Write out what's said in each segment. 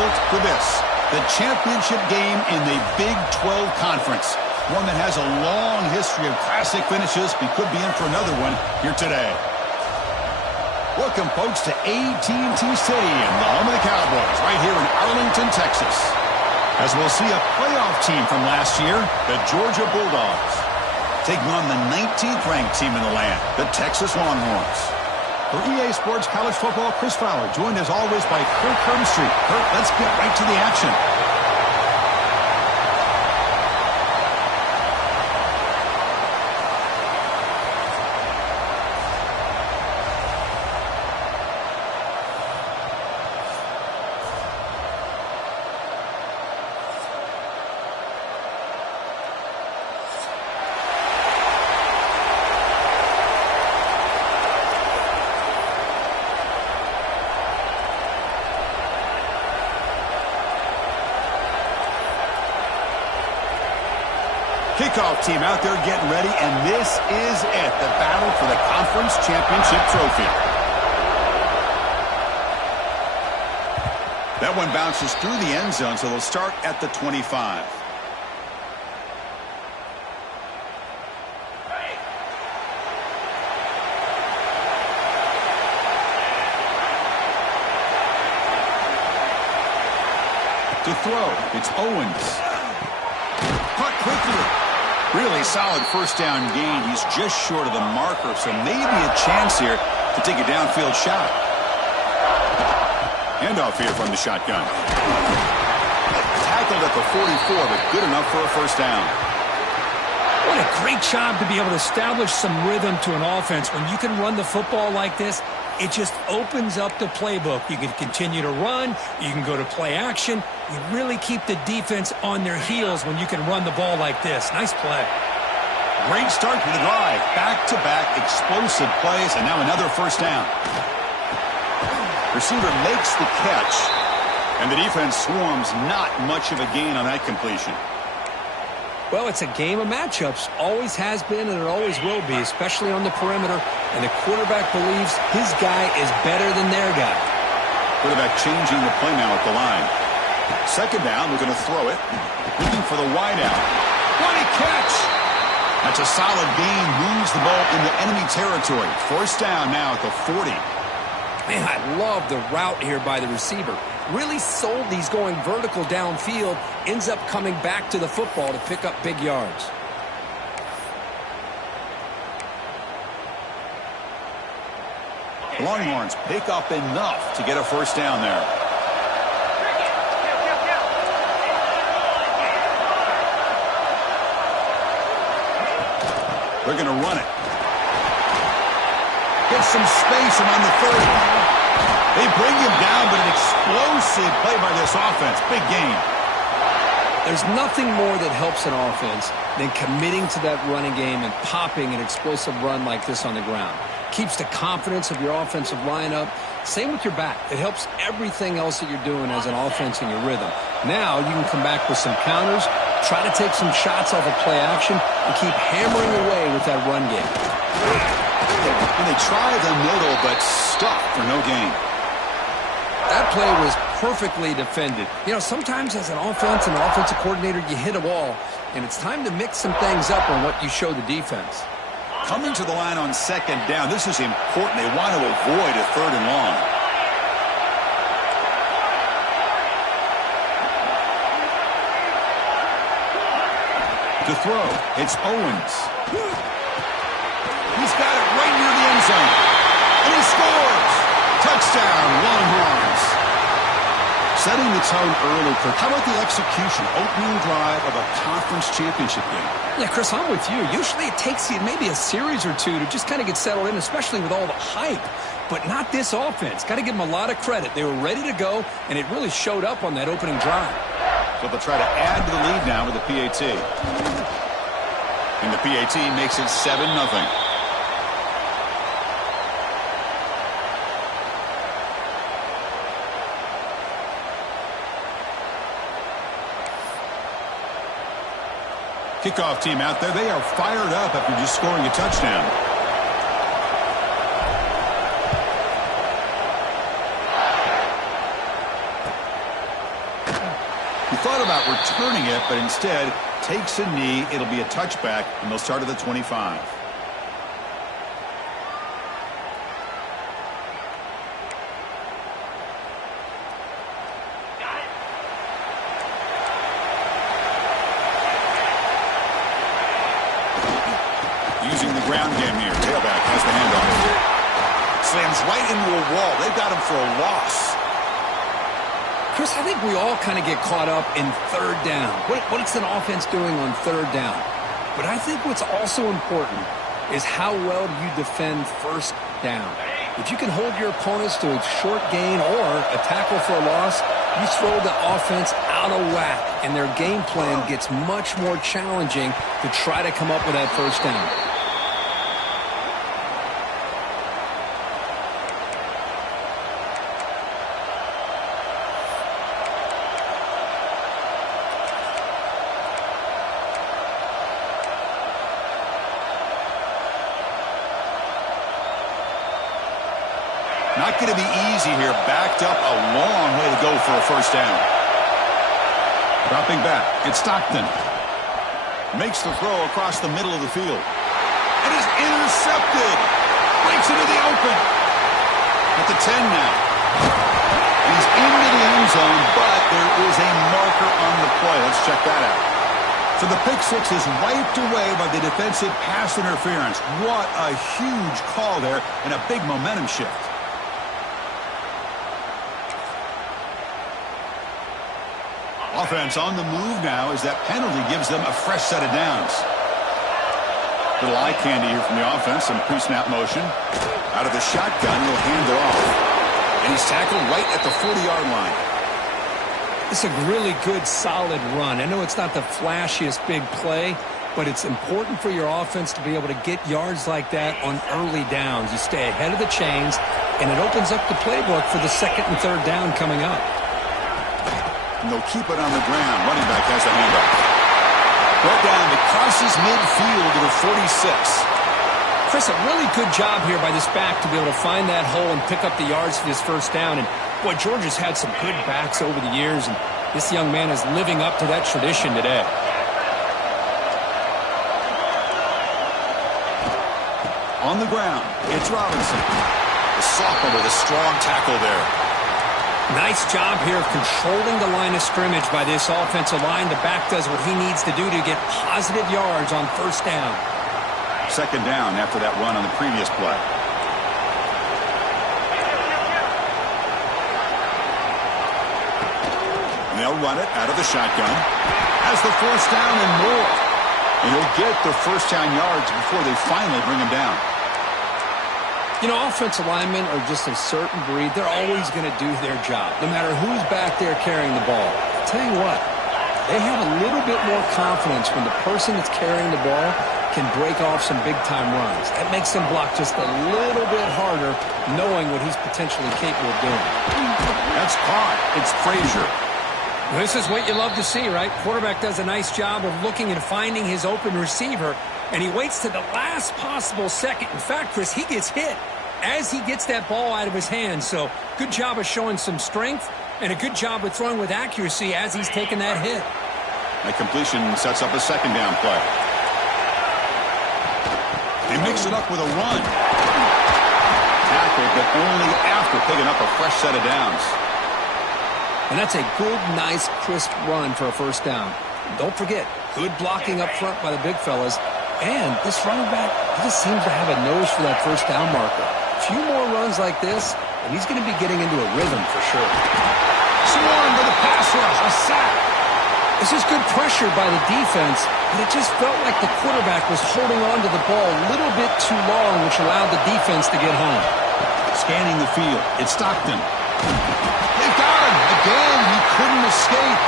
built for this. The championship game in the Big 12 Conference. One that has a long history of classic finishes. We could be in for another one here today. Welcome, folks, to AT&T Stadium, the home of the Cowboys, right here in Arlington, Texas. As we'll see a playoff team from last year, the Georgia Bulldogs, taking on the 19th ranked team in the land, the Texas Longhorns. For EA Sports College Football, Chris Fowler, joined as always by Kirk Herbstreit. Kirk, let's get right to the action. Kickoff team out there getting ready, and this is it, the battle for the conference championship trophy. That one bounces through the end zone, so they'll start at the 25. To throw, it's Owens. Caught quickly. Really solid first down gain. He's just short of the marker, so maybe a chance here to take a downfield shot. Handoff here from the shotgun. Tackled at the 44, but good enough for a first down. What a great job to be able to establish some rhythm to an offense. When you can run the football like this, it just opens up the playbook. You can continue to run. You can go to play action. You really keep the defense on their heels when you can run the ball like this. Nice play. Great start to the drive. Back-to-back explosive plays, and now another first down. Receiver makes the catch, and the defense swarms. Not much of a gain on that completion. Well, it's a game of matchups. Always has been, and it always will be, especially on the perimeter. And the quarterback believes his guy is better than their guy. Quarterback changing the play now at the line. Second down, we're going to throw it. Looking for the wideout. What a catch! That's a solid gain. Moves the ball into enemy territory. First down now at the 40. Man, I love the route here by the receiver. Really sold these going vertical downfield. Ends up coming back to the football to pick up big yards. The Longhorns pick up enough to get a first down there. They're going to run it. Get some space around the 30. They bring him down, but an explosive play by this offense. Big game. There's nothing more that helps an offense than committing to that running game and popping an explosive run like this on the ground. Keeps the confidence of your offensive lineup. Same with your back. It helps everything else that you're doing as an offense in your rhythm. Now you can come back with some counters, try to take some shots off of play action, and keep hammering away with that run game. And they try the middle, but stuck for no gain. That play was perfectly defended. You know, sometimes as an offense and an offensive coordinator, you hit a wall, and it's time to mix some things up on what you show the defense. Coming to the line on second down, this is important. They want to avoid a third and long. To throw, it's Owens. He's got it right near the end zone. And he scores! Touchdown, Longhorns. Setting the tone early, Kirk. How about the execution? Opening drive of a conference championship game. Yeah, Chris, I'm with you. Usually it takes you maybe a series or two to just kind of get settled in, especially with all the hype. But not this offense. Got to give them a lot of credit. They were ready to go, and it really showed up on that opening drive. So they'll try to add to the lead now with the PAT. And the PAT makes it 7-0. Kickoff team out there. They are fired up after just scoring a touchdown. He thought about returning it, but instead takes a knee. It'll be a touchback, and they'll start at the 25. Using the ground game here. Tailback has the handoff. Slams right into a wall. They've got him for a loss. Chris, I think we all kind of get caught up in third down. What's an offense doing on third down? But I think what's also important is how well do you defend first down. If you can hold your opponents to a short gain or a tackle for a loss, you throw the offense out of whack, and their game plan gets much more challenging to try to come up with that first down. Not going to be easy here. Backed up a long way to go for a first down. Dropping back. It's Stockton. Makes the throw across the middle of the field. And is intercepted. Breaks into the open. At the 10 now. He's into the end zone, but there is a marker on the play. Let's check that out. So the pick six is wiped away by the defensive pass interference. What a huge call there and a big momentum shift. Offense on the move now as that penalty gives them a fresh set of downs. Little eye candy here from the offense. Some pre-snap motion. Out of the shotgun, he'll hand it off. And he's tackled right at the 40-yard line. It's a really good, solid run. I know it's not the flashiest big play, but it's important for your offense to be able to get yards like that on early downs. You stay ahead of the chains, and it opens up the playbook for the second and third down coming up. And they'll keep it on the ground. Running back has the handoff. Brought down to crosses midfield to the 46. Chris, a really good job here by this back to be able to find that hole and pick up the yards for this first down. And, boy, Georgia's had some good backs over the years, and this young man is living up to that tradition today. On the ground, it's Robinson. The sophomore with a strong tackle there. Nice job here of controlling the line of scrimmage by this offensive line. The back does what he needs to do to get positive yards on first down. Second down after that run on the previous play. And they'll run it out of the shotgun. Has the first down and more. And he'll get the first down yards before they finally bring him down. You know, offensive linemen are just a certain breed. They're always going to do their job, no matter who's back there carrying the ball. I'll tell you what, they have a little bit more confidence when the person that's carrying the ball can break off some big-time runs. That makes them block just a little bit harder, knowing what he's potentially capable of doing. That's caught. It's Frazier. This is what you love to see, right? Quarterback does a nice job of looking and finding his open receiver, and he waits to the last possible second. In fact, Chris, he gets hit as he gets that ball out of his hands. So good job of showing some strength and a good job of throwing with accuracy as he's taking that hit. That completion sets up a second down play. They mix it up with a run. Tackled, but only after picking up a fresh set of downs. And that's a good, nice, crisp run for a first down. Don't forget, good blocking up front by the big fellas. And this running back, he just seems to have a nose for that first down marker. A few more runs like this, and he's going to be getting into a rhythm for sure. Swarm to the pass rush, a sack. This is good pressure by the defense, but it just felt like the quarterback was holding on to the ball a little bit too long, which allowed the defense to get home. Scanning the field, it's Stockton. They've got him. Again, he couldn't escape.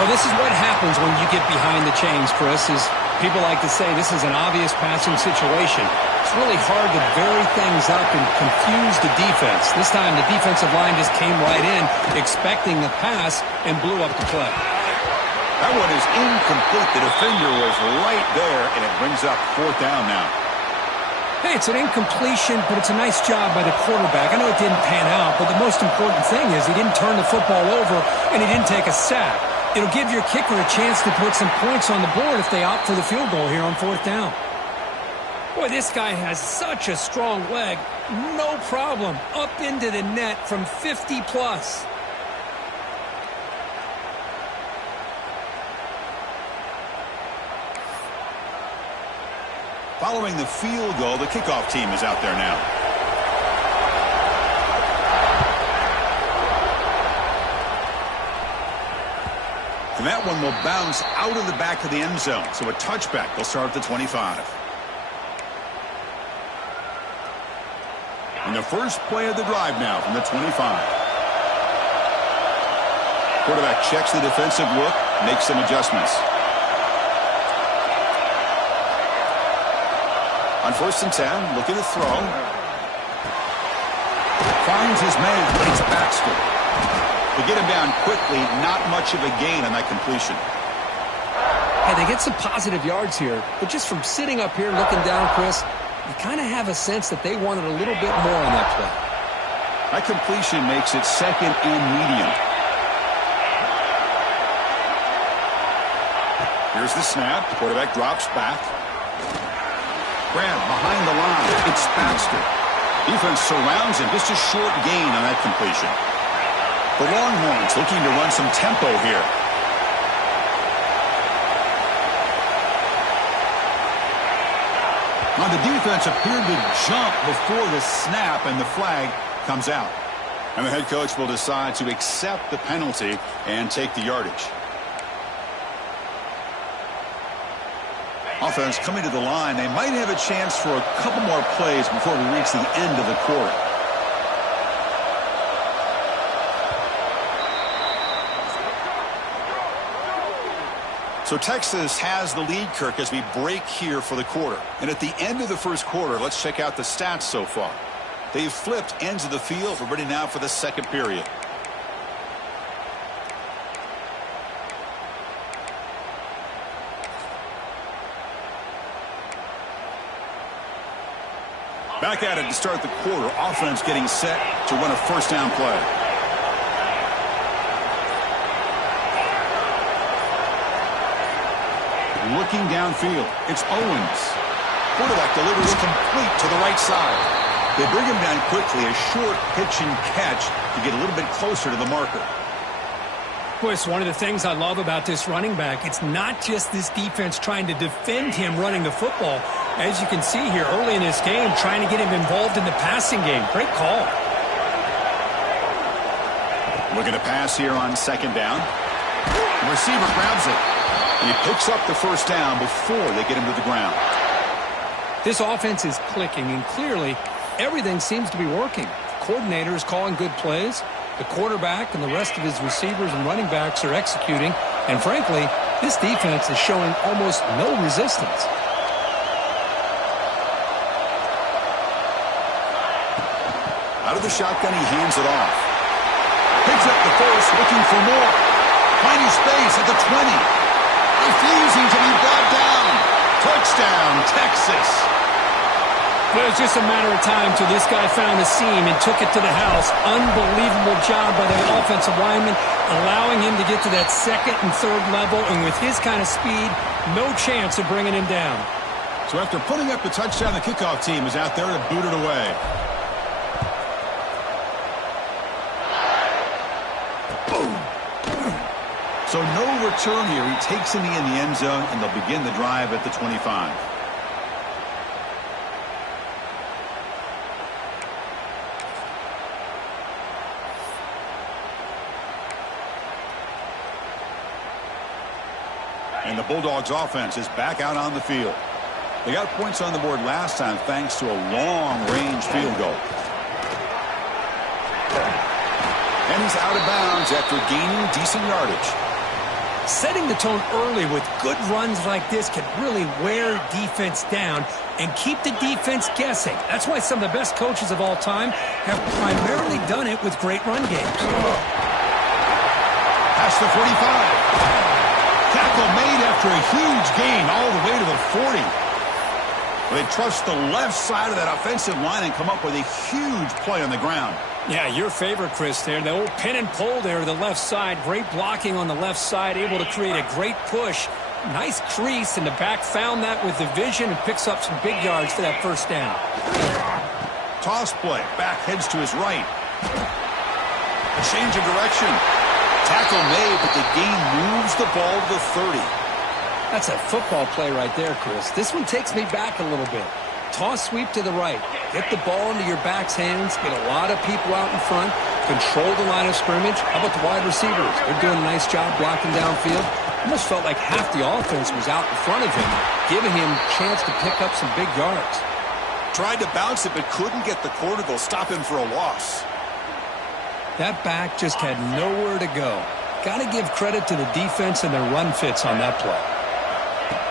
Well, this is what happens when you get behind the chains, Chris, is people like to say this is an obvious passing situation. It's really hard to vary things up and confuse the defense. This time, the defensive line just came right in, expecting the pass, and blew up the play. That one is incomplete. The defender was right there, and it brings up fourth down now. Hey, it's an incompletion, but it's a nice job by the quarterback. I know it didn't pan out, but the most important thing is he didn't turn the football over, and he didn't take a sack. It'll give your kicker a chance to put some points on the board if they opt for the field goal here on 4th down. Boy, this guy has such a strong leg. No problem. Up into the net from 50 plus. Following the field goal, the kickoff team is out there now. And that one will bounce out of the back of the end zone. So a touchback. They'll start at the 25. And the first play of the drive now from the 25. Quarterback checks the defensive look, makes some adjustments. On 1st and 10, looking to throw. Finds his man. It's Baxter. To get him down quickly, not much of a gain on that completion. Hey, they get some positive yards here, but just from sitting up here looking down, Chris, you kind of have a sense that they wanted a little bit more on that play. That completion makes it 2nd and medium. Here's the snap. The quarterback drops back. Grab behind the line. It's Baxter. Defense surrounds him. Just a short gain on that completion. The Longhorns looking to run some tempo here. Now the defense appeared to jump before the snap, and the flag comes out. And the head coach will decide to accept the penalty and take the yardage. Offense coming to the line. They might have a chance for a couple more plays before we reach the end of the quarter. So Texas has the lead, Kirk, as we break here for the quarter. And at the end of the first quarter, let's check out the stats so far. They've flipped ends of the field. We're ready now for the second period. Back at it to start the quarter. Offense getting set to run a first down play. Looking downfield, it's Owens. Quarterback delivers complete to the right side. They bring him down quickly, a short pitch and catch to get a little bit closer to the marker. Boy, it's one of the things I love about this running back. It's not just this defense trying to defend him running the football. As you can see here early in this game, trying to get him involved in the passing game. Great call. Looking to pass here on 2nd down. The receiver grabs it. And he picks up the first down before they get him to the ground. This offense is clicking, and clearly everything seems to be working. The coordinator is calling good plays. The quarterback and the rest of his receivers and running backs are executing. And frankly, this defense is showing almost no resistance. Out of the shotgun, he hands it off. Picks up the first, looking for more. Finding space at the 20. Refusing to be brought down. Touchdown, Texas. Well, it was just a matter of time till this guy found a seam and took it to the house. Unbelievable job by the offensive lineman, allowing him to get to that 2nd and 3rd level, and with his kind of speed, no chance of bringing him down. So after putting up the touchdown, the kickoff team is out there to boot it away. So no return here. He takes in the end zone, and they'll begin the drive at the 25. And the Bulldogs offense is back out on the field. They got points on the board last time thanks to a long-range field goal. And he's out of bounds after gaining decent yardage. Setting the tone early with good runs like this can really wear defense down and keep the defense guessing. That's why some of the best coaches of all time have primarily done it with great run games. Past the 45. Tackle made after a huge gain all the way to the 40. They trust the left side of that offensive line and come up with a huge play on the ground. Yeah, your favorite, Chris, there. The old pin and pull there to the left side. Great blocking on the left side, able to create a great push. Nice crease, and the back found that with the vision and picks up some big yards for that first down. Toss play. Back heads to his right. A change of direction. Tackle made, but the gain moves the ball to the 30. That's a football play right there, Chris. This one takes me back a little bit. Toss sweep to the right. Get the ball into your back's hands. Get a lot of people out in front. Control the line of scrimmage. How about the wide receivers? They're doing a nice job blocking downfield. Almost felt like half the offense was out in front of him, giving him a chance to pick up some big yards. Tried to bounce it, but couldn't get the corner to stop him for a loss. That back just had nowhere to go. Got to give credit to the defense and their run fits on that play.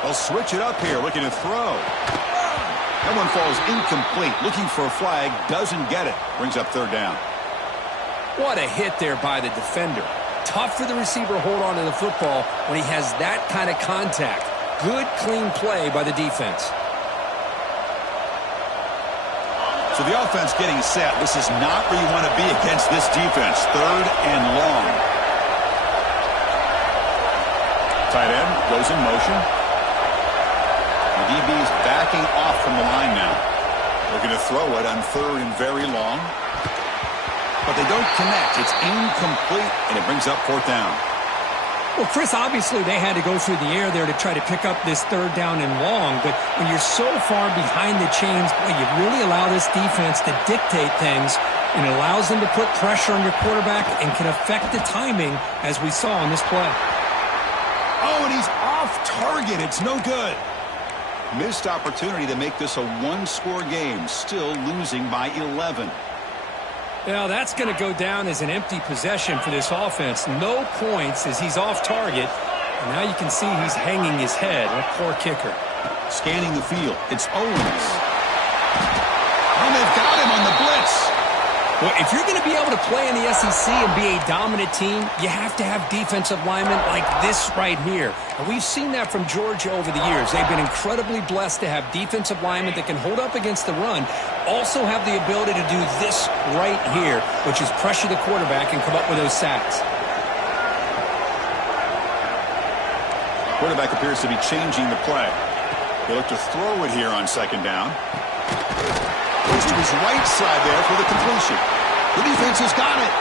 They'll switch it up here, looking to throw. That one falls incomplete. Looking for a flag, doesn't get it. Brings up third down. What a hit there by the defender. Tough for the receiver to hold on to the football when he has that kind of contact. Good, clean play by the defense. So the offense getting set. This is not where you want to be against this defense. Third and long. Tight end goes in motion. The DB's backing off from the line now. Looking to throw it on third and very long. But they don't connect. It's incomplete, and it brings up fourth down. Well, Chris, obviously they had to go through the air there to try to pick up this third down and long. But when you're so far behind the chains, boy, you really allow this defense to dictate things. And it allows them to put pressure on your quarterback and can affect the timing, as we saw on this play. Oh, and he's off target. It's no good. Missed opportunity to make this a one-score game. Still losing by 11. Now, that's going to go down as an empty possession for this offense. No points as he's off target. And now you can see he's hanging his head. A poor kicker. Scanning the field. It's Owens. And they've got him on the blitz. Well, if you're going to be able to play in the SEC and be a dominant team, you have to have defensive linemen like this right here. And we've seen that from Georgia over the years. They've been incredibly blessed to have defensive linemen that can hold up against the run, also have the ability to do this right here, which is pressure the quarterback and come up with those sacks. Quarterback appears to be changing the play. They look to throw it here on second down. Goes to his right side there for the completion. The defense has got it.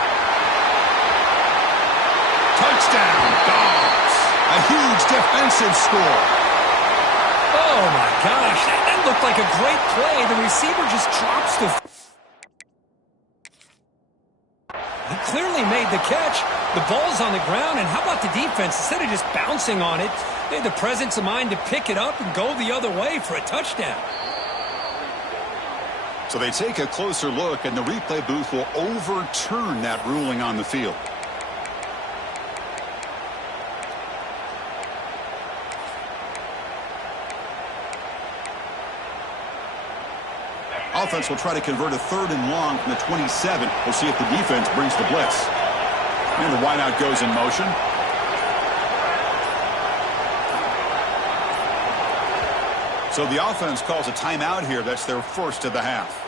Touchdown, Dogs. A huge defensive score. Oh, my gosh. That looked like a great play. The receiver just drops the... He clearly made the catch. The ball's on the ground, and how about the defense? Instead of just bouncing on it, they had the presence of mind to pick it up and go the other way for a touchdown. So they take a closer look, and the replay booth will overturn that ruling on the field. Offense will try to convert a third and long from the 27. We'll see if the defense brings the blitz. And the wideout goes in motion. So the offense calls a timeout here. That's their first of the half.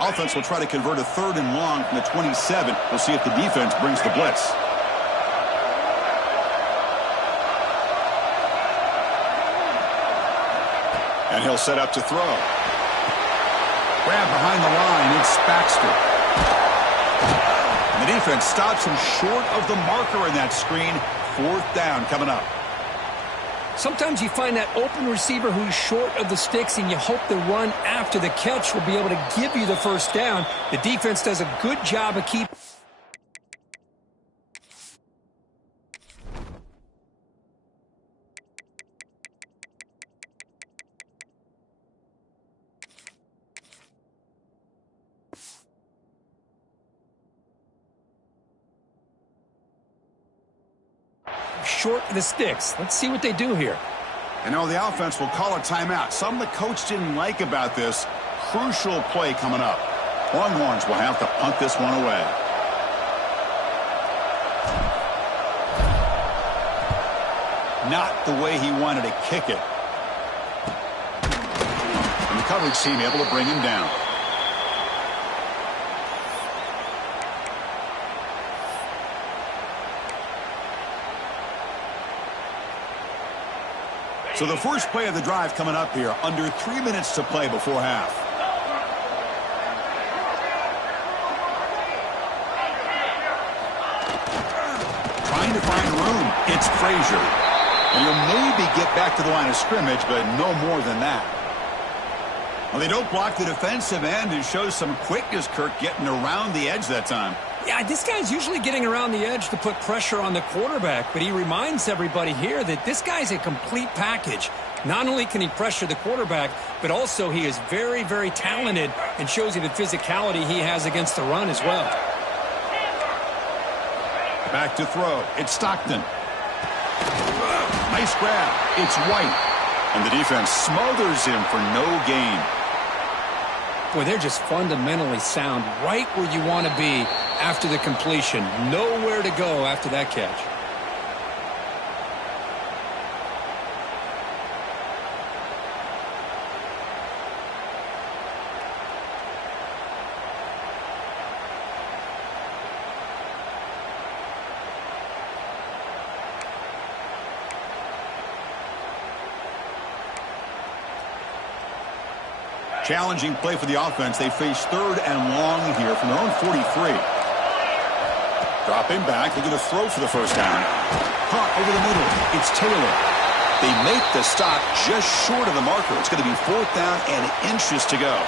Offense will try to convert a third and long from the 27. We'll see if the defense brings the blitz. And he'll set up to throw. Grab behind the line. It's Baxter. And the defense stops him short of the marker in that screen. Fourth down coming up. Sometimes you find that open receiver who's short of the sticks, and you hope the run after the catch will be able to give you the first down. The defense does a good job of keeping... short of the sticks. Let's see what they do here. And now the offense will call a timeout. Something the coach didn't like about this. Crucial play coming up. Longhorns will have to punt this one away. not the way he wanted to kick it. And the coverage team able to bring him down. So the first play of the drive coming up here, under 3 minutes to play before half. Trying to find room. It's Frazier. And he'll maybe get back to the line of scrimmage, but no more than that. Well, they don't block the defensive end and shows some quickness, Kirk, getting around the edge that time. Yeah, this guy's usually getting around the edge to put pressure on the quarterback, but he reminds everybody here that this guy's a complete package. Not only can he pressure the quarterback, but also he is very, very talented and shows you the physicality he has against the run as well. Back to throw. It's Stockton. Nice grab. It's White. And the defense smothers him for no gain. Boy, they're just fundamentally sound, right where you want to be after the completion. Nowhere to go after that catch. Challenging play for the offense. They face 3rd and long here from their own 43. Dropping back, looking to throw for the first down. Caught over the middle. It's Taylor. They make the stop just short of the marker. It's going to be 4th down and inches to go.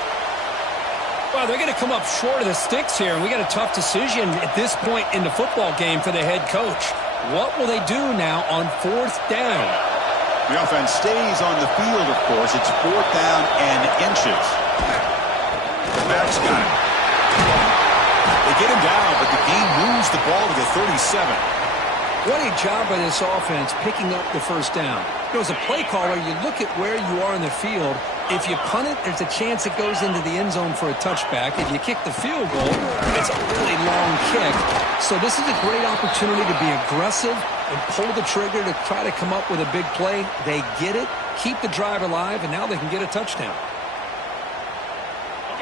Well, they're going to come up short of the sticks here, and we got a tough decision at this point in the football game for the head coach. What will they do now on 4th down? The offense stays on the field, of course. It's 4th down and inches. The back's got it. They get him down, but the game moves the ball to the 37. What a job by this offense picking up the first down. You know, as a play caller, you look at where you are in the field. If you punt it, there's a chance it goes into the end zone for a touchback. If you kick the field goal, it's a really long kick. So this is a great opportunity to be aggressive and pull the trigger to try to come up with a big play. They get it, keep the drive alive, and now they can get a touchdown.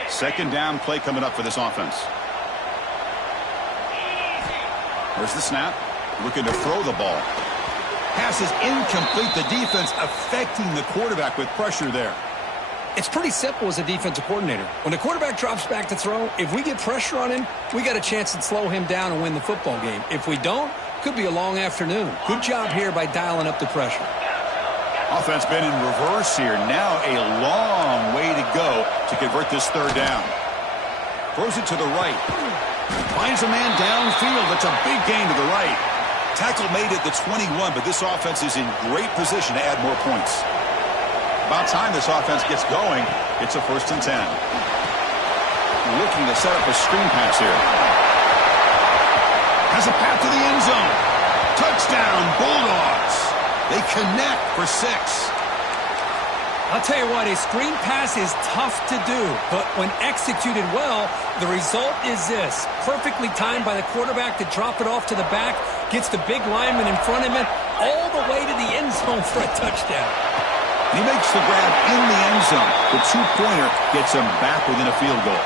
2nd down play coming up for this offense. Where's the snap? Looking to throw the ball. Pass is incomplete. The defense affecting the quarterback with pressure there. It's pretty simple as a defensive coordinator. When the quarterback drops back to throw, if we get pressure on him, we got a chance to slow him down and win the football game. If we don't, could be a long afternoon. Good job here by dialing up the pressure. Offense been in reverse here. Now a long way to go to convert this 3rd down. Throws it to the right. Finds a man downfield. That's a big gain to the right. Tackle made at the 21, but this offense is in great position to add more points. About time this offense gets going. It's a 1st and 10. Looking to set up a screen pass here. Has a path to the end zone. Touchdown, Bulldogs. They connect for 6. I'll tell you what, a screen pass is tough to do, but when executed well, the result is this. Perfectly timed by the quarterback to drop it off to the back, gets the big lineman in front of him, all the way to the end zone for a touchdown. He makes the grab in the end zone. The 2-pointer gets him back within a field goal.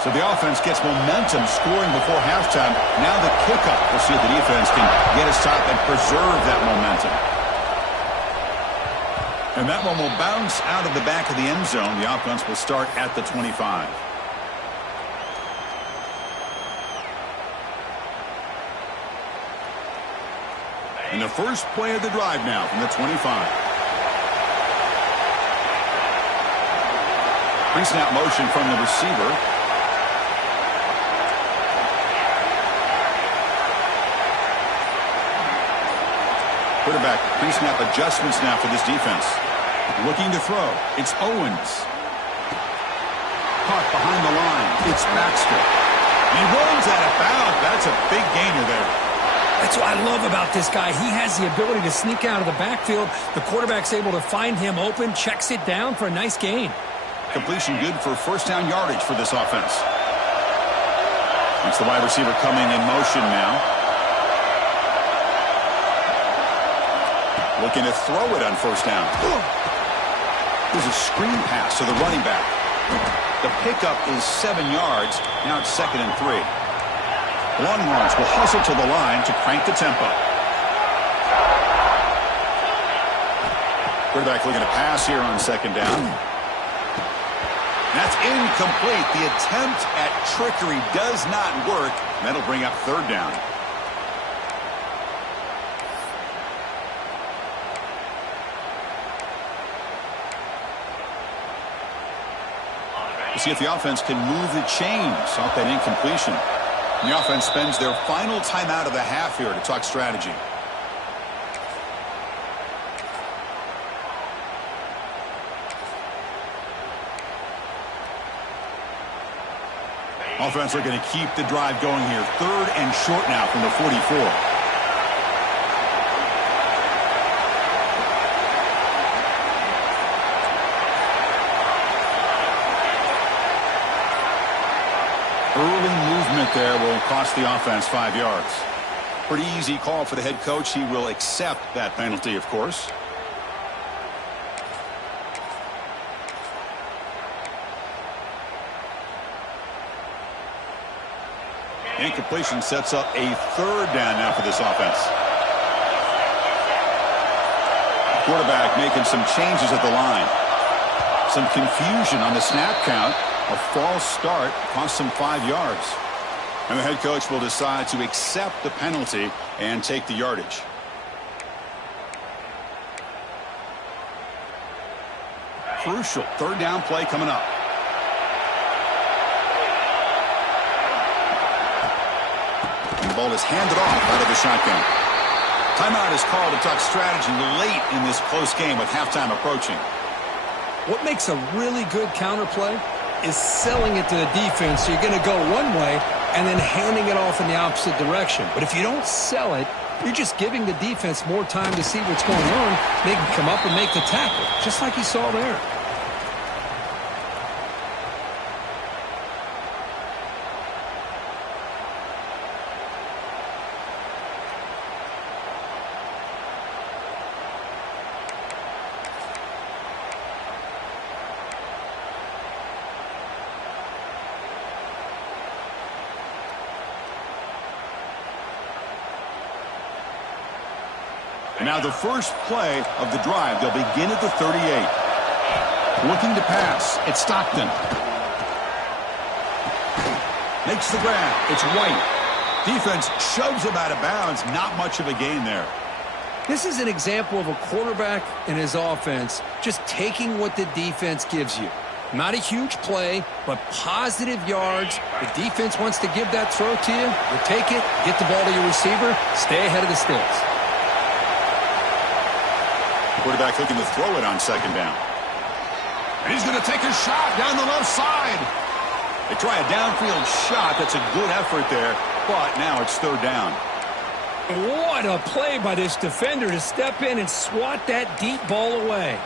So the offense gets momentum scoring before halftime. Now the kickoff. We'll see if the defense can get a stop and preserve that momentum. And that one will bounce out of the back of the end zone. The offense will start at the 25. And the first play of the drive now from the 25. Pre-snap motion from the receiver. Quarterback pre-snap adjustments now for this defense. Looking to throw. It's Owens. Caught behind the line. It's Baxter. And he runs out of bounds. That's a big gainer there. That's what I love about this guy. He has the ability to sneak out of the backfield. The quarterback's able to find him open, checks it down for a nice gain. Completion good for first down yardage for this offense. It's the wide receiver coming in motion now. Looking to throw it on first down. There's a screen pass to the running back. The pickup is 7 yards. Now it's 2nd and 3. Longhorns will hustle to the line to crank the tempo. Quarterback looking to pass here on 2nd down. That's incomplete. The attempt at trickery does not work. That'll bring up 3rd down. We'll see if the offense can move the chains off that incompletion. And the offense spends their final timeout of the half here to talk strategy. Offense looking to keep the drive going here. 3rd and short now from the 44. Early movement there will cost the offense 5 yards. Pretty easy call for the head coach. He will accept that penalty, of course. Incompletion sets up a 3rd down now for this offense. Quarterback making some changes at the line. Some confusion on the snap count. A false start cost him 5 yards. And the head coach will decide to accept the penalty and take the yardage. Crucial 3rd down play coming up. And the ball is handed off out of the shotgun. Timeout is called to talk strategy late in this close game with halftime approaching. What makes a really good counterplay is selling it to the defense. So you're going to go one way and then handing it off in the opposite direction. But if you don't sell it, you're just giving the defense more time to see what's going on. They can come up and make the tackle, just like you saw there. And now the first play of the drive. They'll begin at the 38. Looking to pass. It's Stockton. Makes the grab. It's White. Defense shoves him out of bounds. Not much of a gain there. This is an example of a quarterback and his offense just taking what the defense gives you. Not a huge play, but positive yards. The defense wants to give that throw to you. You take it, get the ball to your receiver, stay ahead of the sticks. Quarterback looking to throw it on 2nd down. And he's going to take a shot down the left side. They try a downfield shot. That's a good effort there, but now it's 3rd down. What a play by this defender to step in and swat that deep ball away.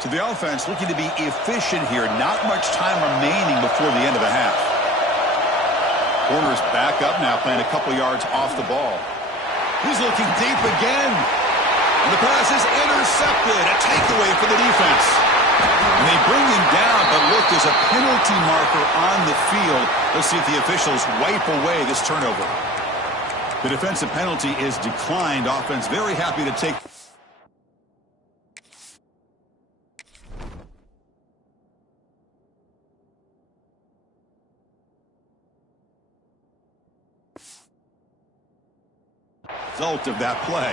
So the offense looking to be efficient here. Not much time remaining before the end of the half. Corner's back up now, playing a couple yards off the ball. He's looking deep again. And the pass is intercepted. A takeaway for the defense. And they bring him down, but look, there's a penalty marker on the field. Let's see if the officials wipe away this turnover. The defensive penalty is declined. Offense very happy to take. Result of that play.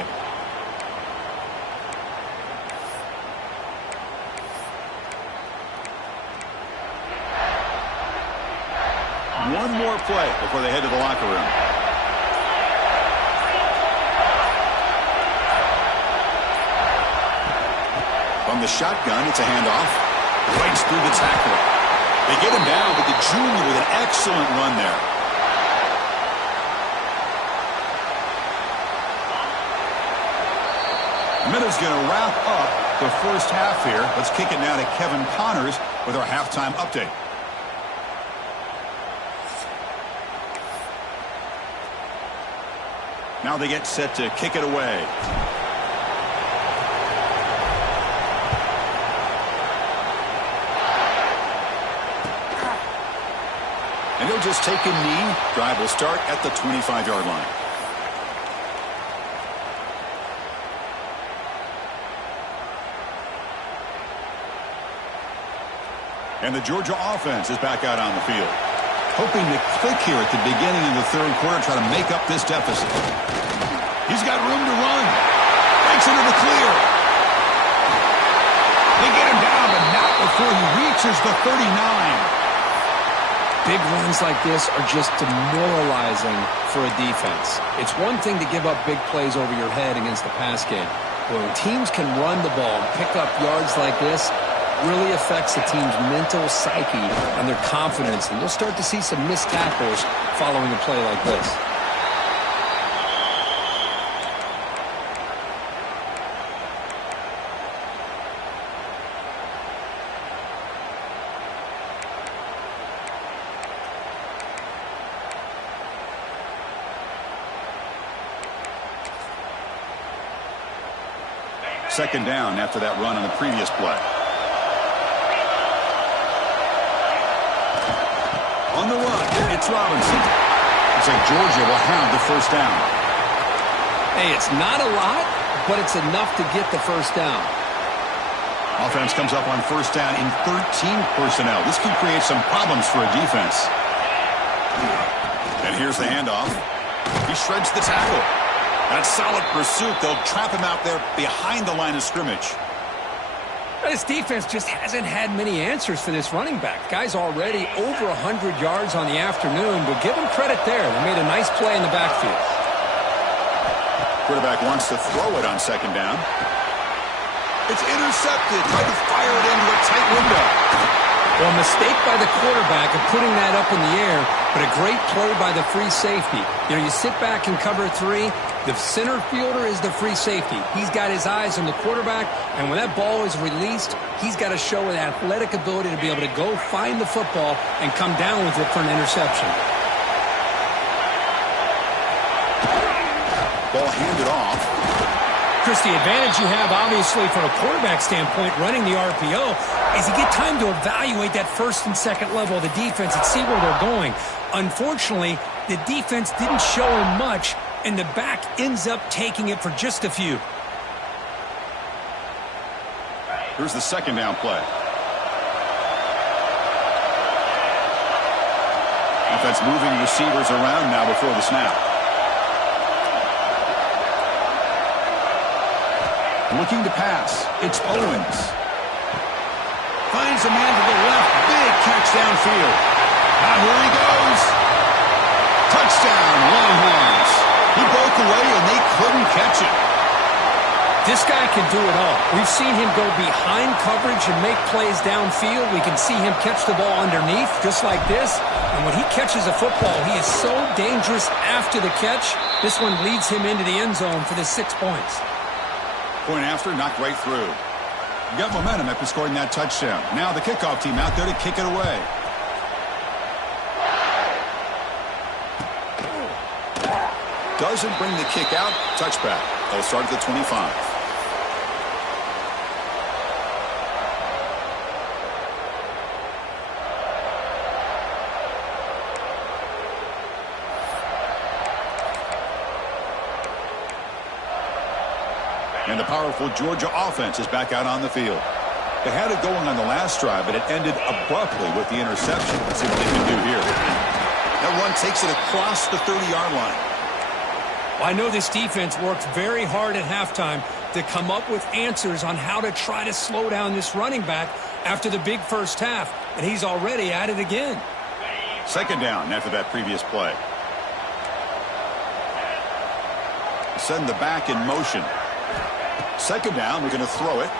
One more play before they head to the locker room. From the shotgun, it's a handoff. Right through the tackler. They get him down, but the junior with an excellent run there. Minute's going to wrap up the first half here. Let's kick it now to Kevin Connors with our halftime update. Now they get set to kick it away. And he'll just take a knee. Drive will start at the 25-yard line. And the Georgia offense is back out on the field. Hoping to click here at the beginning of the third quarter, try to make up this deficit. He's got room to run. Breaks into the clear. They get him down, but not before he reaches the 39. Big runs like this are just demoralizing for a defense. It's one thing to give up big plays over your head against the pass game. But when teams can run the ball and pick up yards like this, really affects the team's mental psyche and their confidence. And you'll start to see some missed tackles following a play like this. Second down after that run on the previous play. On the run, it's Robinson. Looks like Georgia will have the first down. Hey, it's not a lot, but it's enough to get the first down. Offense comes up on first down in 13 personnel. This could create some problems for a defense. And here's the handoff. He shreds the tackle. That's solid pursuit. They'll trap him out there behind the line of scrimmage. This defense just hasn't had many answers for this running back. Guy's already over 100 yards on the afternoon, but give him credit there. They made a nice play in the backfield. Quarterback wants to throw it on second down. It's intercepted. Tried to fire it into a tight window. Well, a mistake by the quarterback of putting that up in the air, but a great play by the free safety. You know, you sit back and cover three. The center fielder is the free safety. He's got his eyes on the quarterback, and when that ball is released, he's got to show an athletic ability to be able to go find the football and come down with it for an interception. Ball handed off. Chris, the advantage you have, obviously, from a quarterback standpoint, running the RPO, is you get time to evaluate that first and second level of the defense and see where they're going. Unfortunately, the defense didn't show him much, and the back ends up taking it for just a few. Here's the second down play. Offense moving receivers around now before the snap. Looking to pass. It's Owens. Finds a man to the left. Big catch downfield. Now here he goes. Touchdown, Longhorns. He broke away and they couldn't catch him. This guy can do it all. We've seen him go behind coverage and make plays downfield. We can see him catch the ball underneath just like this. And when he catches a football, he is so dangerous after the catch. This one leads him into the end zone for the 6 points. Point after, knocked right through. You got momentum after scoring that touchdown. Now the kickoff team out there to kick it away. Doesn't bring the kick out. Touchback. They'll start at the 25. And the powerful Georgia offense is back out on the field. They had it going on the last drive, but it ended abruptly with the interception. Let's see what they can do here. That run takes it across the 30-yard line. Well, I know this defense worked very hard at halftime to come up with answers on how to try to slow down this running back after the big first half, and he's already at it again. Second down after that previous play. Send the back in motion. Second down, we're going to throw it.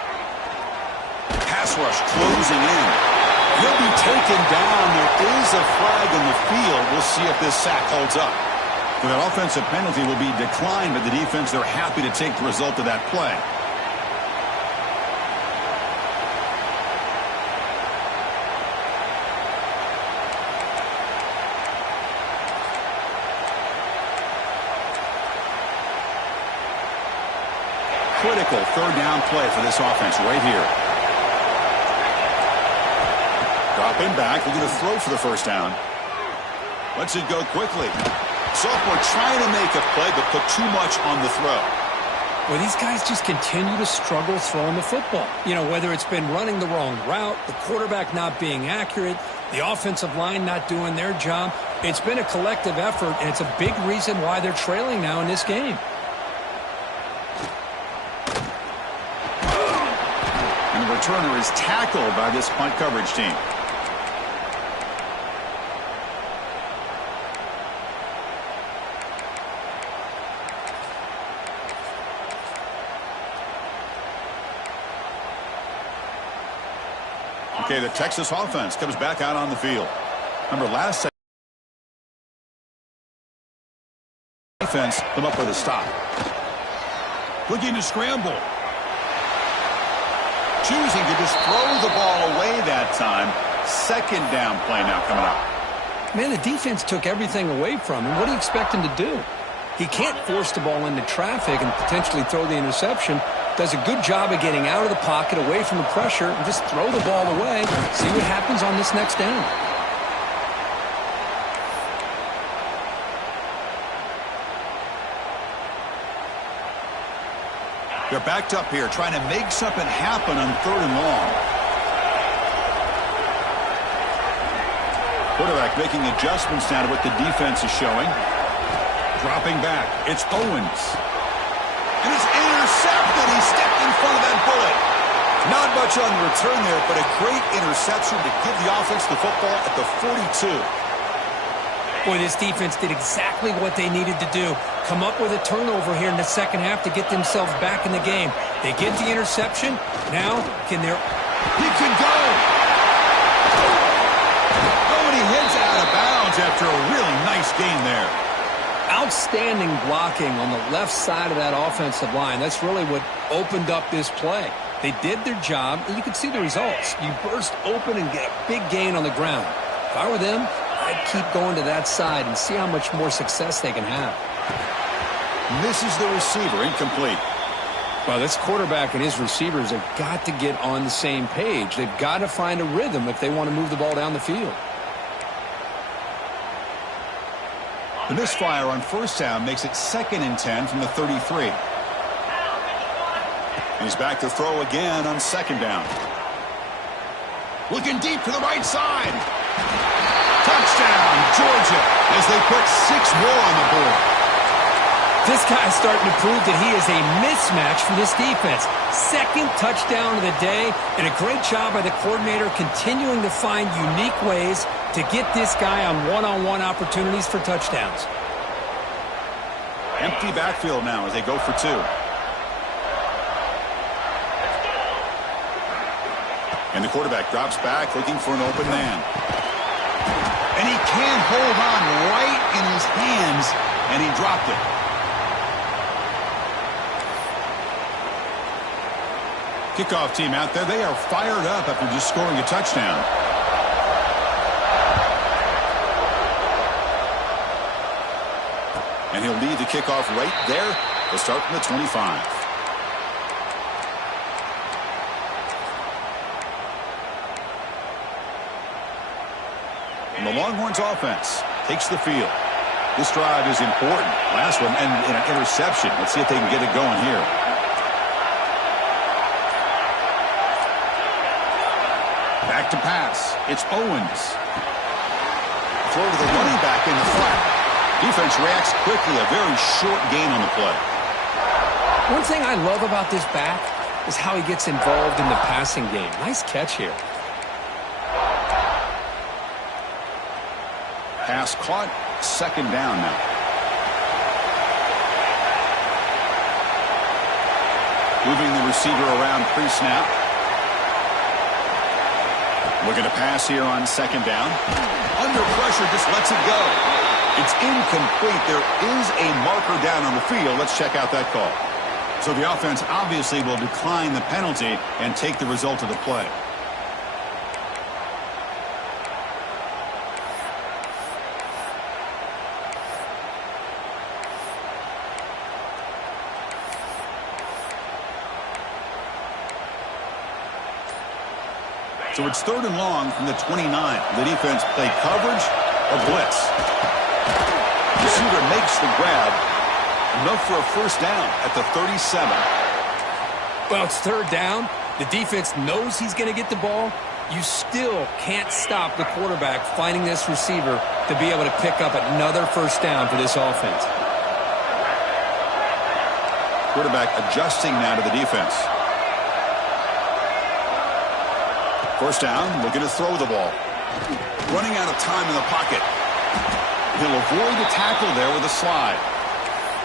Pass rush closing in. He'll be taken down. There is a flag in the field. We'll see if this sack holds up. So that offensive penalty will be declined, but the defense, they're happy to take the result of that play. critical third down play for this offense right here. Dropping back, looking to throw for the first down. Lets it go quickly. Sophomore trying to make a play, but put too much on the throw. Well, these guys just continue to struggle throwing the football. You know, whether it's been running the wrong route, the quarterback not being accurate, the offensive line not doing their job. It's been a collective effort, and it's a big reason why they're trailing now in this game. And the returner is tackled by this punt coverage team. Okay, the Texas offense comes back out on the field. Remember, last defense come up with a stop. Looking to scramble. Choosing to just throw the ball away that time. Second down play now coming up. Man, the defense took everything away from him. What do you expect him to do? He can't force the ball into traffic and potentially throw the interception. Does a good job of getting out of the pocket, away from the pressure, and just throw the ball away. See what happens on this next down. They're backed up here, trying to make something happen on third and long. Quarterback making adjustments now to what the defense is showing. Dropping back. It's Owens. And it's intercepted. He stepped in front of that bullet. Not much on the return there, but a great interception to give the offense the football at the 42. Boy, this defense did exactly what they needed to do. Come up with a turnover here in the second half to get themselves back in the game. They get the interception. Now, can their... He can go! Oh, and he heads out of bounds after a really nice game there. Outstanding blocking on the left side of that offensive line. That's really what opened up this play. They did their job, and you can see the results. You burst open and get a big gain on the ground. If I were them, I'd keep going to that side and see how much more success they can have. Misses the receiver, incomplete. Well, this quarterback and his receivers have got to get on the same page. They've got to find a rhythm if they want to move the ball down the field. The misfire on first down makes it 2nd and 10 from the 33. He's back to throw again on 2nd down. Looking deep to the right side. Touchdown, Georgia, as they put 6 more on the board. This guy's starting to prove that he is a mismatch for this defense. 2nd touchdown of the day, and a great job by the coordinator continuing to find unique ways to get this guy on one-on-one opportunities for touchdowns. Empty backfield now as they go for 2. And the quarterback drops back looking for an open man. And he can't hold on right in his hands, and he dropped it. Kickoff team out there, they are fired up after just scoring a touchdown. And he'll lead the kickoff right there. They'll start from the 25. And the Longhorns offense takes the field. This drive is important. Last one, and an interception. Let's see if they can get it going here. Back to pass. It's Owens. Throw to the running back in the flat. Defense reacts quickly. A very short gain on the play. One thing I love about this back is how he gets involved in the passing game. Nice catch here. Pass caught. 2nd down now. Moving the receiver around pre-snap. Looking to pass here on 2nd down. Under pressure, just lets it go. It's incomplete. There is a marker down on the field. Let's check out that call. So the offense obviously will decline the penalty and take the result of the play. So it's 3rd and long from the 29. The defense played coverage or blitz. Receiver makes the grab. Enough for a first down at the 37. Well, it's 3rd down. The defense knows he's going to get the ball. You still can't stop the quarterback finding this receiver to be able to pick up another first down for this offense. Quarterback adjusting now to the defense. First down, looking to throw the ball. Running out of time in the pocket. He'll avoid the tackle there with a slide.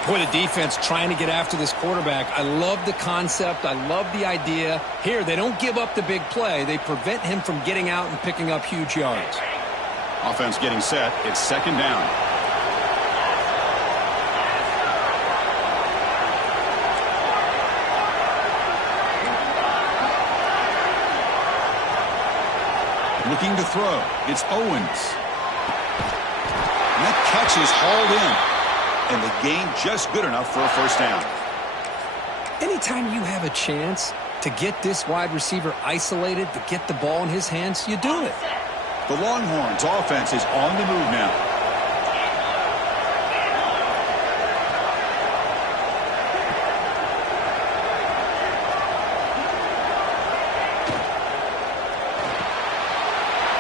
Boy, the defense trying to get after this quarterback. I love the concept. I love the idea. Here, they don't give up the big play. They prevent him from getting out and picking up huge yards. Offense getting set. It's 2nd down. Looking to throw. It's Owens. And that catch is hauled in. And the gain just good enough for a first down. Anytime you have a chance to get this wide receiver isolated, to get the ball in his hands, you do it. The Longhorns offense is on the move now.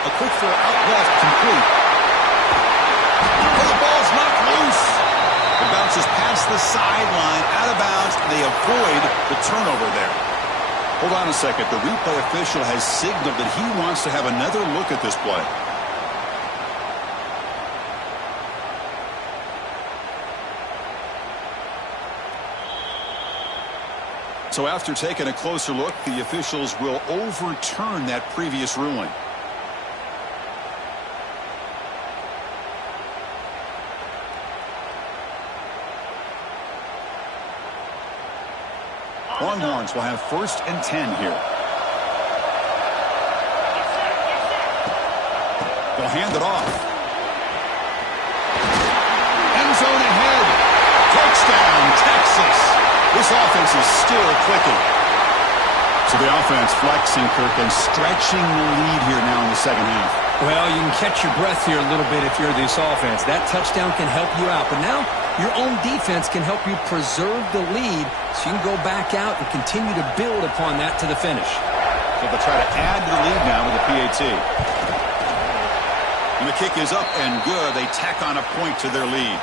A quick throw out left, complete. The ball's knocked loose. It bounces past the sideline, out of bounds, and they avoid the turnover there. Hold on a second. The replay official has signaled that he wants to have another look at this play. So after taking a closer look, the officials will overturn that previous ruling. Longhorns will have 1st and 10 here. They'll hand it off. End zone ahead. Touchdown, Texas. This offense is still clicking. So the offense flexing, Kirk, and stretching the lead here now in the 2nd half. Well, you can catch your breath here a little bit if you're this offense. That touchdown can help you out. But now your own defense can help you preserve the lead so you can go back out and continue to build upon that to the finish. So they'll try to add to the lead now with the PAT. And the kick is up and good. They tack on a point to their lead.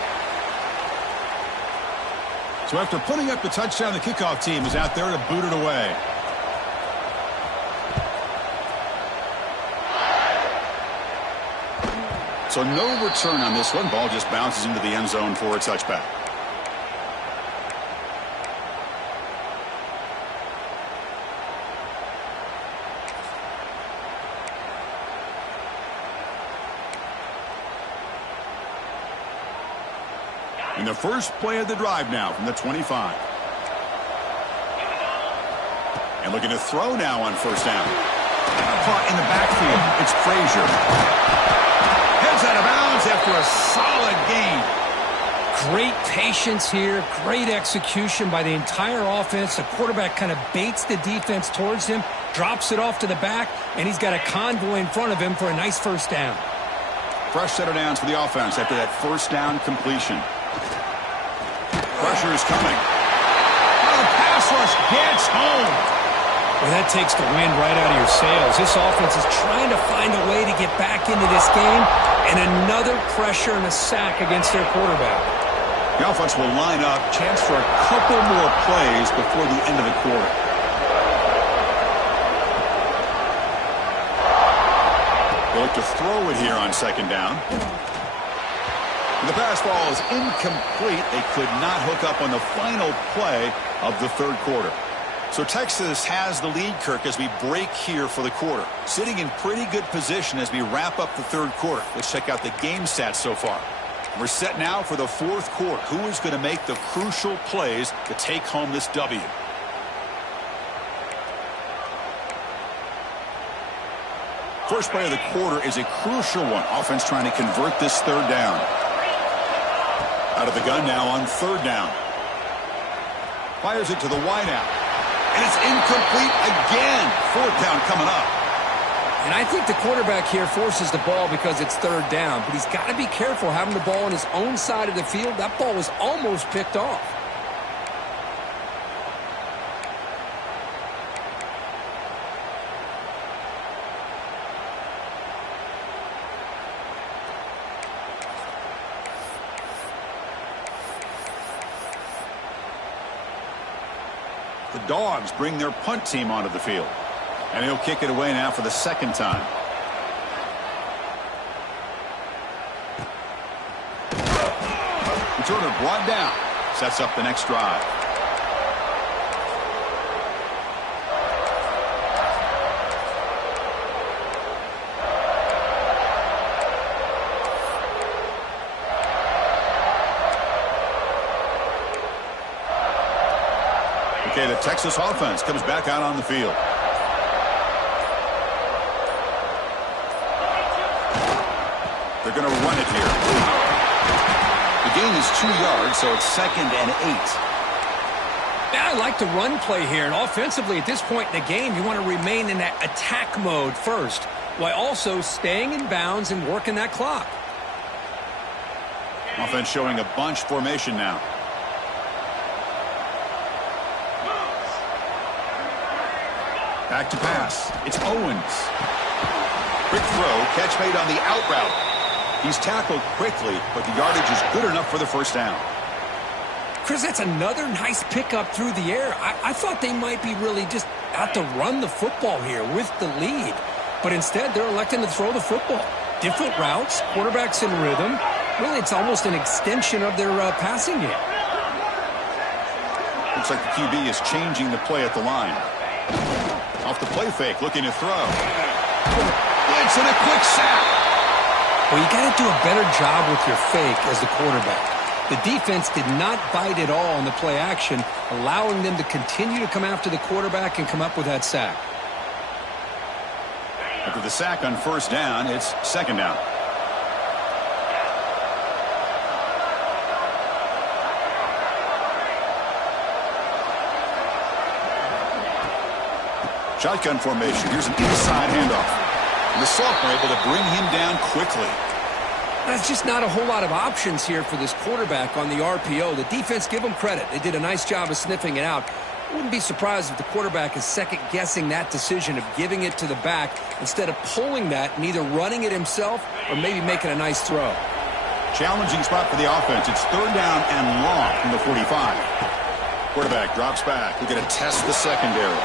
So after putting up the touchdown, the kickoff team is out there to boot it away. So no return on this one. Ball just bounces into the end zone for a touchback. In the first play of the drive now from the 25. And looking to throw now on first down. Caught in the backfield. It's Frazier. Heads out of bounds after a solid gain. Great patience here. Great execution by the entire offense. The quarterback kind of baits the defense towards him, drops it off to the back, and he's got a convoy in front of him for a nice first down. Fresh set of downs for the offense after that first down completion. Pressure is coming. Oh, the pass rush gets home. Well, that takes the wind right out of your sails. This offense is trying to find a way to get back into this game, and another pressure and a sack against their quarterback. The offense will line up. Chance for a couple more plays before the end of the quarter. They look to throw it here on second down. The pass ball is incomplete. They could not hook up on the final play of the third quarter. So Texas has the lead, Kirk, as we break here for the quarter. Sitting in pretty good position as we wrap up the third quarter. Let's check out the game stats so far. We're set now for the fourth quarter. Who is going to make the crucial plays to take home this W? First play of the quarter is a crucial one. Offense trying to convert this third down. Out of the gun now on third down. Fires it to the wideout. And it's incomplete again. Fourth down coming up. And I think the quarterback here forces the ball because it's third down, but he's got to be careful having the ball on his own side of the field. That ball was almost picked off. The Dogs bring their punt team onto the field. And he'll kick it away now for the second time. Returner brought down. Sets up the next drive. Okay, the Texas offense comes back out on the field. They're going to run it here. The gain is 2 yards, so it's 2nd and 8. Yeah, I like the run play here. And offensively, at this point in the game, you want to remain in that attack mode first, while also staying in bounds and working that clock. Offense showing a bunch formation now. Back to pass. It's Owens. Quick throw. Catch made on the out route. He's tackled quickly, but the yardage is good enough for the first down. Chris, that's another nice pickup through the air. I thought they might be really just out to run the football here with the lead. But instead, they're electing to throw the football. Different routes, quarterbacks in rhythm. Really, it's almost an extension of their passing game. Looks like the QB is changing the play at the line. Off the play fake, looking to throw. Blitz and a quick sack. Well, you got to do a better job with your fake as the quarterback. The defense did not bite at all on the play action, allowing them to continue to come after the quarterback and come up with that sack. After the sack on first down, it's second down. Shotgun formation. Here's an inside handoff. And the sophomore able to bring him down quickly. There's just not a whole lot of options here for this quarterback on the RPO. The defense, give them credit. They did a nice job of sniffing it out. I wouldn't be surprised if the quarterback is second-guessing that decision of giving it to the back instead of pulling that and either running it himself or maybe making a nice throw. Challenging spot for the offense. It's third down and long from the 45. Quarterback drops back. We're going to test the secondary.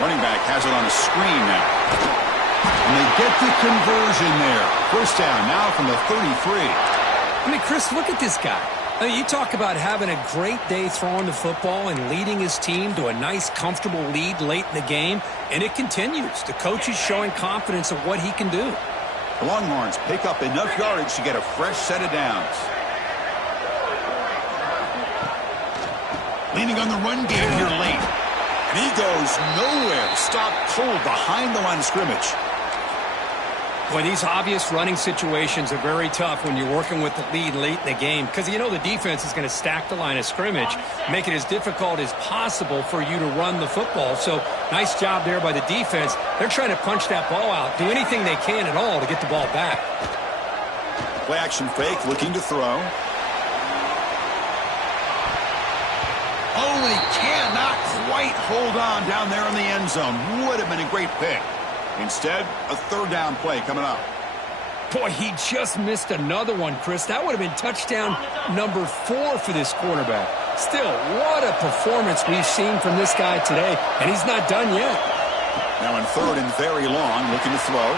Running back has it on a screen now. And they get the conversion there. First down now from the 33. I mean, Chris, look at this guy. I mean, you talk about having a great day throwing the football and leading his team to a nice, comfortable lead late in the game, and it continues. The coach is showing confidence of what he can do. The Longhorns pick up enough yardage to get a fresh set of downs. Leaning on the run game here late. And he goes nowhere. Stop cold behind the line of scrimmage. Boy, these obvious running situations are very tough when you're working with the lead late in the game because you know the defense is going to stack the line of scrimmage, make it as difficult as possible for you to run the football. So nice job there by the defense. They're trying to punch that ball out, do anything they can at all to get the ball back. Play action fake, looking to throw. Oh, and he cannot quite hold on down there in the end zone. Would have been a great pick. Instead, a third down play coming up. Boy, he just missed another one, Chris. That would have been touchdown number 4 for this quarterback. Still, what a performance we've seen from this guy today, and he's not done yet. Now in third and very long, looking to throw.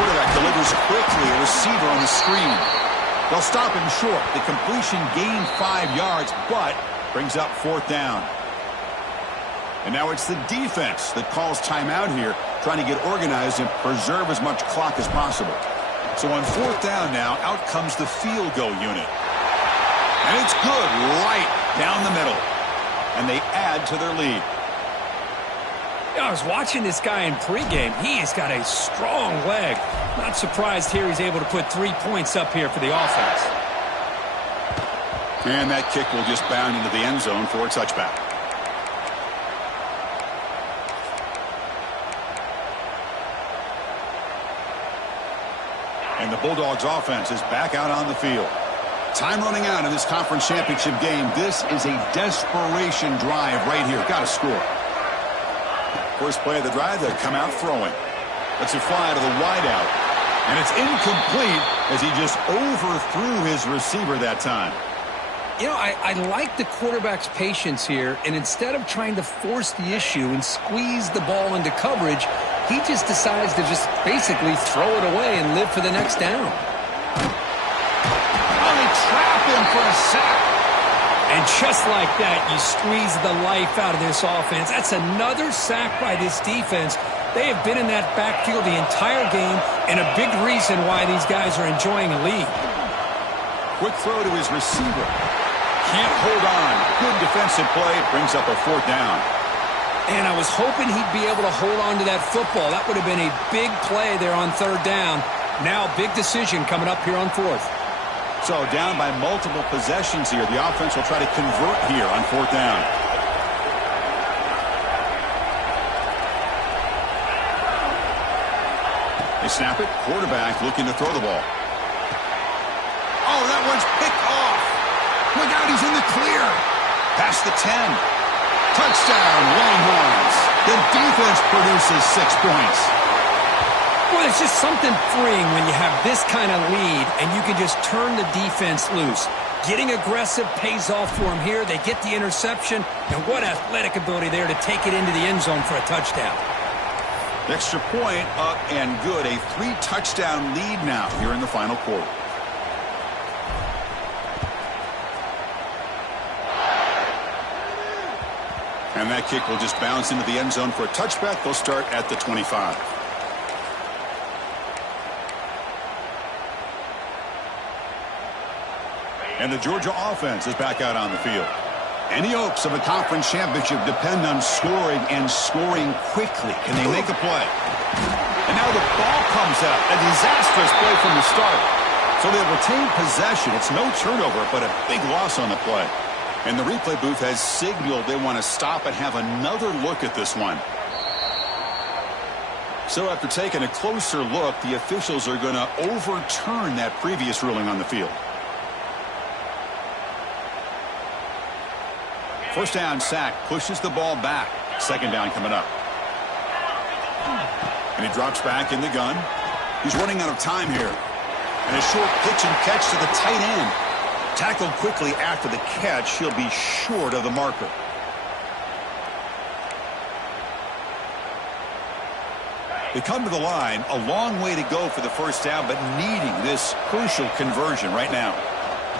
Quarterback delivers quickly, a receiver on the screen. They'll stop him short. The completion gained 5 yards, but brings up fourth down. And now it's the defense that calls timeout here, trying to get organized and preserve as much clock as possible. So on fourth down now, out comes the field goal unit. And it's good right down the middle. And they add to their lead. I was watching this guy in pregame. He has got a strong leg. Not surprised here he's able to put 3 points up here for the offense. And that kick will just bound into the end zone for a touchback. And the Bulldogs offense is back out on the field. Time running out in this conference championship game. This is a desperation drive right here. Got to score. First play of the drive, they'll come out throwing. Lets it fly to the wideout. And it's incomplete as he just overthrew his receiver that time. You know, I like the quarterback's patience here, and instead of trying to force the issue and squeeze the ball into coverage, he just decides to just basically throw it away and live for the next down. Oh, they trap him for a sack. And just like that, you squeeze the life out of this offense. That's another sack by this defense. They have been in that backfield the entire game, and a big reason why these guys are enjoying a lead. Quick throw to his receiver. Can't hold on. Good defensive play. Brings up a 4th down. And I was hoping he'd be able to hold on to that football. That would have been a big play there on 3rd down. Now, big decision coming up here on 4th. So down by multiple possessions here. The offense will try to convert here on 4th down. They snap it. Quarterback looking to throw the ball. Oh, that one's picked off. Look out, he's in the clear. Past the 10. Touchdown, Longhorns. The defense produces 6 points. Well, it's just something freeing when you have this kind of lead and you can just turn the defense loose. Getting aggressive pays off for them here. They get the interception, and what athletic ability there to take it into the end zone for a touchdown. Extra point up and good. A 3-touchdown lead now here in the final quarter. And that kick will just bounce into the end zone for a touchback. They'll start at the 25. And the Georgia offense is back out on the field. Any hopes of a conference championship depend on scoring and scoring quickly. Can they make a play? And now the ball comes out. A disastrous play from the start. So they'll retain possession. It's no turnover, but a big loss on the play. And the replay booth has signaled they want to stop and have another look at this one. So after taking a closer look, the officials are going to overturn that previous ruling on the field. First down sack, pushes the ball back. 2nd down coming up. And he drops back in the gun. He's running out of time here. And a short pitch and catch to the tight end. Tackled quickly after the catch. He'll be short of the marker. They come to the line. A long way to go for the first down, but needing this crucial conversion right now.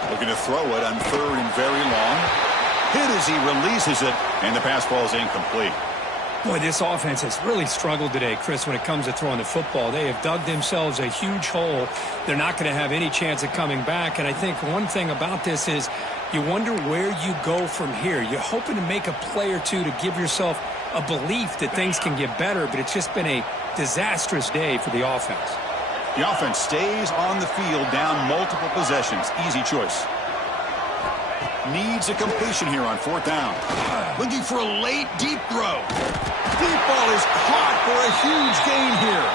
Looking to throw it on 3rd and very long. Hit as he releases it, and the pass ball is incomplete. Boy, this offense has really struggled today, Chris, when it comes to throwing the football. They have dug themselves a huge hole. They're not going to have any chance of coming back. And I think one thing about this is you wonder where you go from here. You're hoping to make a play or two to give yourself a belief that things can get better, but it's just been a disastrous day for the offense. The offense stays on the field down multiple possessions. Easy choice. Needs a completion here on 4th down. Looking for a late deep throw. Deep ball is caught for a huge gain here.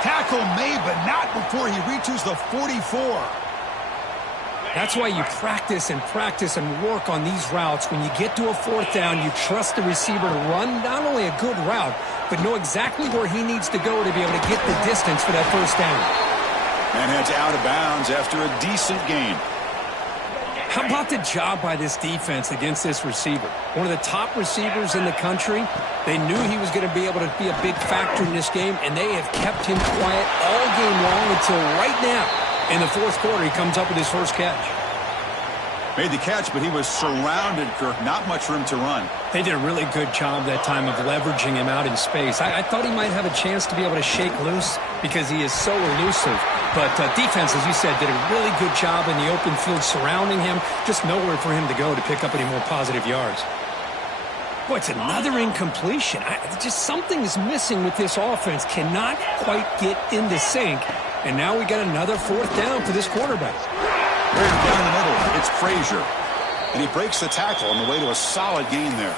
Tackle made, but not before he reaches the 44. That's why you practice and work on these routes. When you get to a 4th down, you trust the receiver to run not only a good route, but know exactly where he needs to go to be able to get the distance for that 1st down. And heads out of bounds after a decent gain. How about the job by this defense against this receiver? One of the top receivers in the country. They knew he was going to be able to be a big factor in this game, and they have kept him quiet all game long until right now. In the 4th quarter, he comes up with his first catch. Made the catch, but he was surrounded, Kirk. Not much room to run. They did a really good job that time of leveraging him out in space. I thought he might have a chance to be able to shake loose because he is so elusive. But defense, as you said, did a really good job in the open field surrounding him. Just nowhere for him to go to pick up any more positive yards. Boy, it's another incompletion. Just something is missing with this offense. Cannot quite get into sync. And now we got another 4th down for this quarterback. Right down the middle, it's Frazier. And he breaks the tackle on the way to a solid gain there.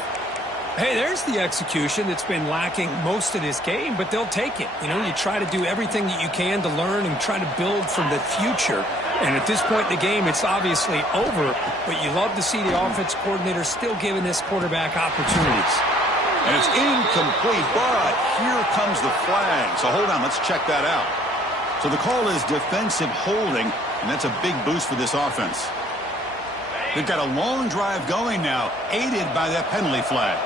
Hey, there's the execution that's been lacking most of this game, but they'll take it. You know, you try to do everything that you can to learn and try to build for the future. And at this point in the game, it's obviously over, but you love to see the offense coordinator still giving this quarterback opportunities. And it's incomplete, but here comes the flag. So hold on, let's check that out. So the call is defensive holding, and that's a big boost for this offense. They've got a long drive going now, aided by that penalty flag.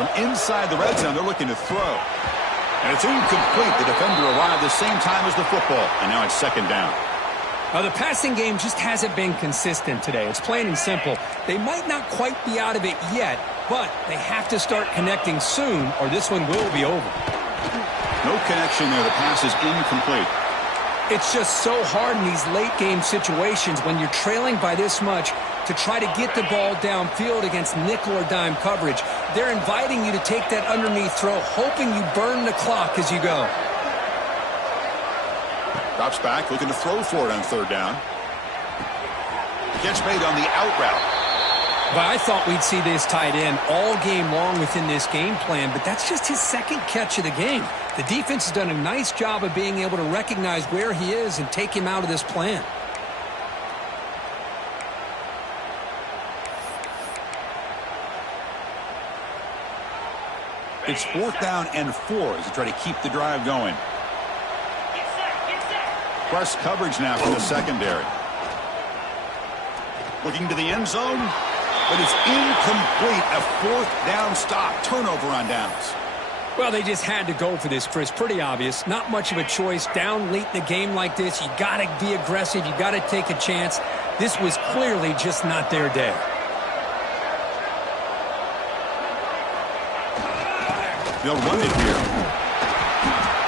From inside the red zone, they're looking to throw. And it's incomplete. The defender arrived the same time as the football, and now it's second down. The passing game just hasn't been consistent today. It's plain and simple. They might not quite be out of it yet, but they have to start connecting soon, or this one will be over. No connection there. The pass is incomplete. It's just so hard in these late-game situations when you're trailing by this much to try to get the ball downfield against nickel or dime coverage. They're inviting you to take that underneath throw, hoping you burn the clock as you go. Drops back, looking to throw for it on third down. Catch made on the out route. But I thought we'd see this tight end all game long within this game plan, but that's just his second catch of the game. The defense has done a nice job of being able to recognize where he is and take him out of this plan. It's 4th down and 4 as they try to keep the drive going. Press coverage now from the secondary. Looking to the end zone, but it's incomplete. A 4th down stop. Turnover on downs. Well, they just had to go for this, Chris. Pretty obvious. Not much of a choice. Down late in a game like this, you got to be aggressive. You got to take a chance. This was clearly just not their day. They'll run it here.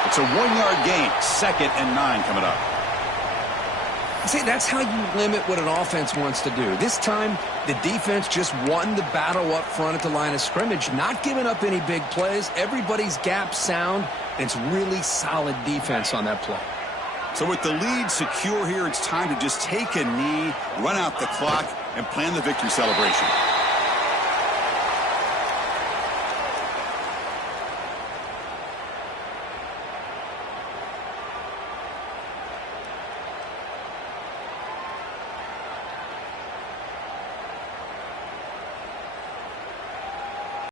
It's a 1-yard gain. 2nd and 9 coming up. See, that's how you limit what an offense wants to do. This time, the defense just won the battle up front at the line of scrimmage, not giving up any big plays. Everybody's gap sound. It's really solid defense on that play. So with the lead secure here, it's time to just take a knee, run out the clock, and plan the victory celebration.